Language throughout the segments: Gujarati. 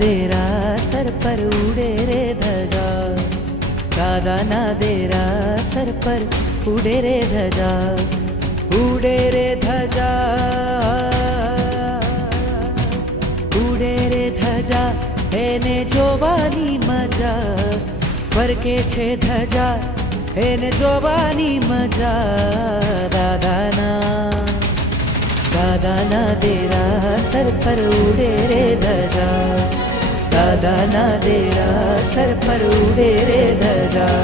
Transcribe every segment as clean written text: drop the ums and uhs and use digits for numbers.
દેરા સર પર ઉડે રે ધજા, દાદાના દેરા સર પર ઉડે રે ધજા, ઉડે રે ધજા, ઉડે રે ધજા, એને જોવાની મજા, ફરકે છે ધજા, એને જોવાની મજા. દાદાના દેરા સર પર ઉડે રે ધજા, દાદાના દેરા સર પર ઉડે રે ધજા.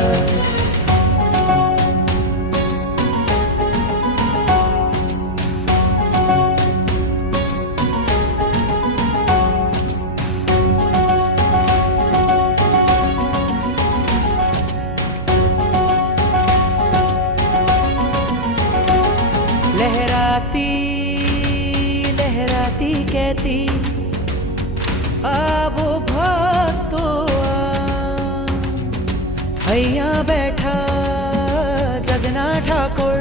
लहराती लहराती कहती आवो भक्तो અહીંયા બેઠા જગના ઠાકોર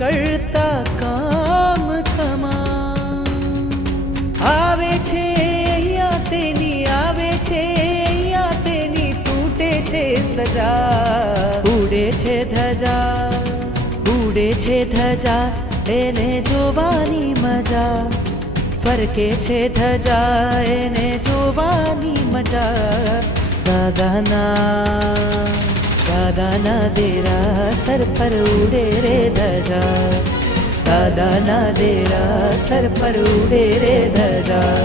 કરતા કામ તમામ. આવે છે અહીંયા તેની, આવે છે અહીંયા તેની, તૂટે છે સજા. ઉડે છે ધજા, ઉડે છે ધજા, એને જોવાની મજા, ફરકે છે ધજા, એને જોવાની મજા. દાદાના દેરા સર પર ઉડે રે ધજા, દાદાના દેરા સર પર ઉડે રે ધજા.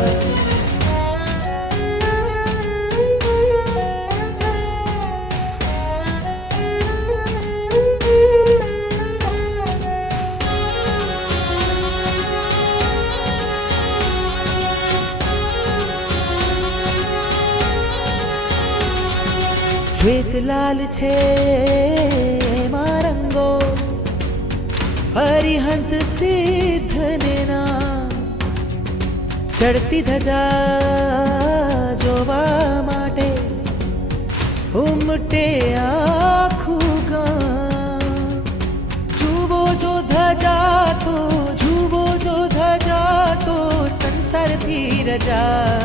શ્વેત લાલ છે એમાં રંગો, હરિહંત સિદ્ધને નામ. ચડતી ધજા જોવા માટે ઉમટે આખું ગામ. જુઓ જો ધજા તો, જુઓ જો ધજા તો, સંસારથી રજા.